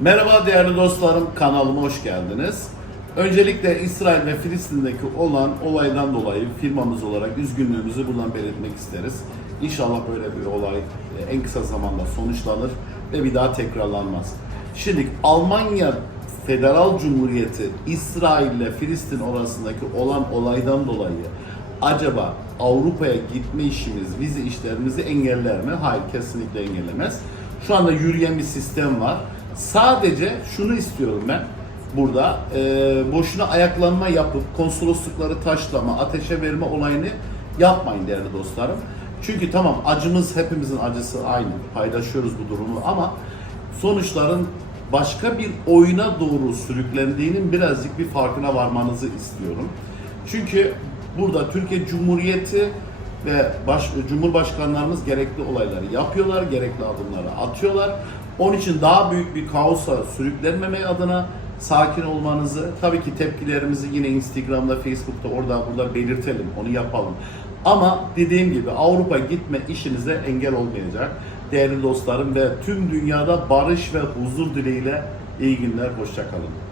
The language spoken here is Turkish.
Merhaba değerli dostlarım, kanalıma hoş geldiniz. Öncelikle İsrail ve Filistin'deki olan olaydan dolayı firmamız olarak üzgünlüğümüzü buradan belirtmek isteriz. İnşallah böyle bir olay e, en kısa zamanda sonuçlanır ve bir daha tekrarlanmaz. Şimdi Almanya Federal Cumhuriyeti İsrail ile Filistin arasındaki olan olaydan dolayı acaba Avrupa'ya gitme işimiz, vize işlerimizi engeller mi? Hayır, kesinlikle engellemez. Şu anda yürüyen bir sistem var. Sadece şunu istiyorum ben burada. e, boşuna ayaklanma yapıp konsoloslukları taşlama, ateşe verme olayını yapmayın değerli dostlarım. Çünkü tamam acımız hepimizin acısı aynı. Paylaşıyoruz bu durumu ama sonuçların başka bir oyuna doğru sürüklendiğinin birazcık bir farkına varmanızı istiyorum. Çünkü burada Türkiye Cumhuriyeti ve baş, Cumhurbaşkanlarımız gerekli olayları yapıyorlar, gerekli adımları atıyorlar. Onun için daha büyük bir kaosa sürüklenmemek adına sakin olmanızı, tabii ki tepkilerimizi yine Instagram'da, Facebook'ta, orada burada belirtelim, onu yapalım. Ama dediğim gibi Avrupa gitme işinize engel olmayacak. Değerli dostlarım ve tüm dünyada barış ve huzur dileğiyle iyi günler, hoşçakalın.